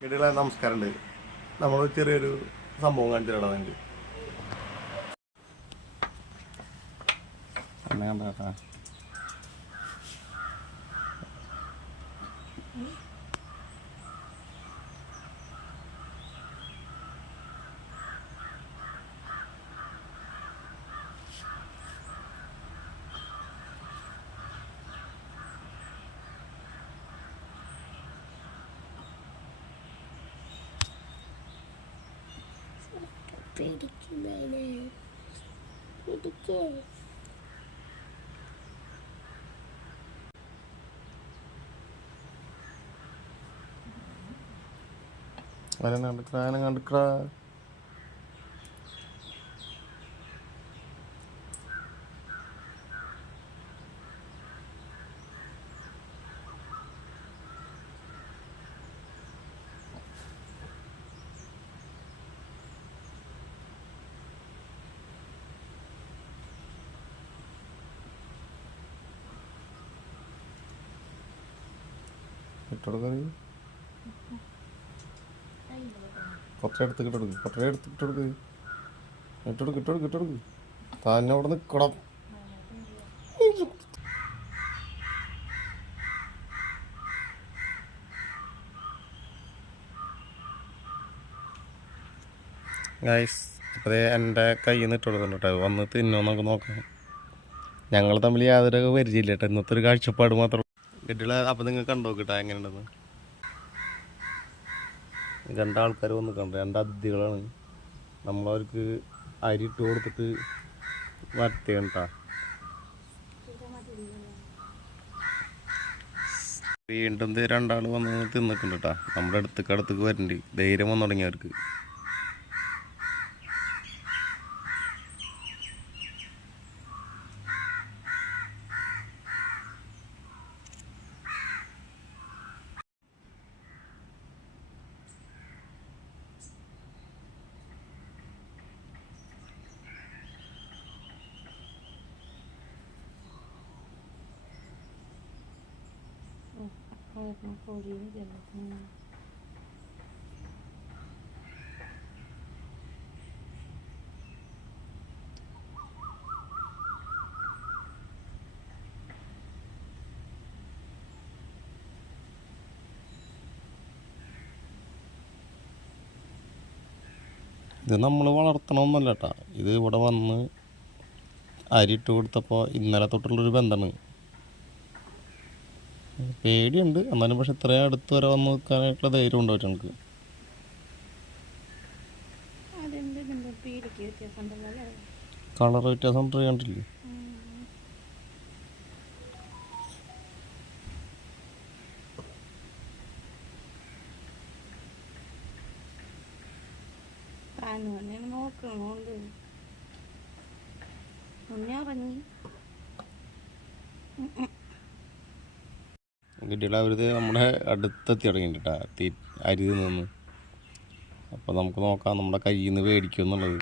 കേട്ടുകളെ നമസ്കാരമുണ്ട്. നമ്മൾ ചെറിയൊരു സംഭവം കാണിച്ചു തരാം പേടിക്കുന്നതിനെ പിടിക്കേ. അതിനെ കണ്ടിക്കടാ അതിനെ കണ്ടിക്കടാ ഇട്ടൊടുക്ക നീ കുറച്ച് എടുത്ത് കിട്ടെടുക്ക് കുറച്ച് എടുത്ത് ഇട്ടെടുക്ക് ഇട്ടെടുക്ക് ഇട്ടെടുക്ക് തന്നെ അവിടെ നിൽക്കണം ഗൈസ് അപ്പോൾ എന്റെ കയ്യിൽ നിന്ന് ഇട്ടുകൊടുക്കുന്നുണ്ട് കേട്ടോ. വന്ന് തിന്നോ നമുക്ക് നോക്കാം ഞങ്ങൾ തമ്മിൽ യാതൊരു പരിചയമില്ല കേട്ടോ. ഇന്നത്തെ ഒരു കാഴ്ചപ്പാട് മാത്രം കെട്ടികളെ അപ്പം നിങ്ങൾ കണ്ടോ കിട്ടാ എങ്ങനെയുണ്ടെന്ന്. രണ്ടാൾക്കാർ വന്ന് കണ്ടു. രണ്ട് അതിഥികളാണ്. നമ്മളവർക്ക് അരി ഇട്ട് കൊടുത്തിട്ട് വരത്തിയാണ് കണ്ടാ വീണ്ടും രണ്ടാൾ വന്ന് തിന്നിട്ടുണ്ട് കേട്ടാ നമ്മുടെ അടുത്ത് അടുത്തേക്ക് വരണ്ടി. ധൈര്യം വന്നു തുടങ്ങി അവർക്ക്. ഇത് നമ്മൾ വളർത്തണമെന്നല്ല കേട്ടോ ഇത് ഇവിടെ വന്ന് അരി കൊടുത്തപ്പോൾ ഇന്നലെ തൊട്ടുള്ളൊരു ബന്ധമാണ്. പേടിയുണ്ട്. എന്നാലും പക്ഷെ ഇത്രയും അടുത്ത് വരെ വന്ന് നിൽക്കാനായിട്ടുള്ള ധൈര്യം ഉണ്ടോ എനിക്ക്. കളർ വ്യത്യാസം കണ്ടില്ലേ? നോക്കണോണ്ട് ഉണ്ണി ഇറങ്ങി. കിട്ടിയാൽ അവരിത് നമ്മുടെ അടുത്തെത്തി തുടങ്ങിയിട്ടാ തീ അരി നിന്ന്. അപ്പോൾ നമുക്ക് നോക്കാം നമ്മുടെ കയ്യിൽ നിന്ന് മേടിക്കും എന്നുള്ളത്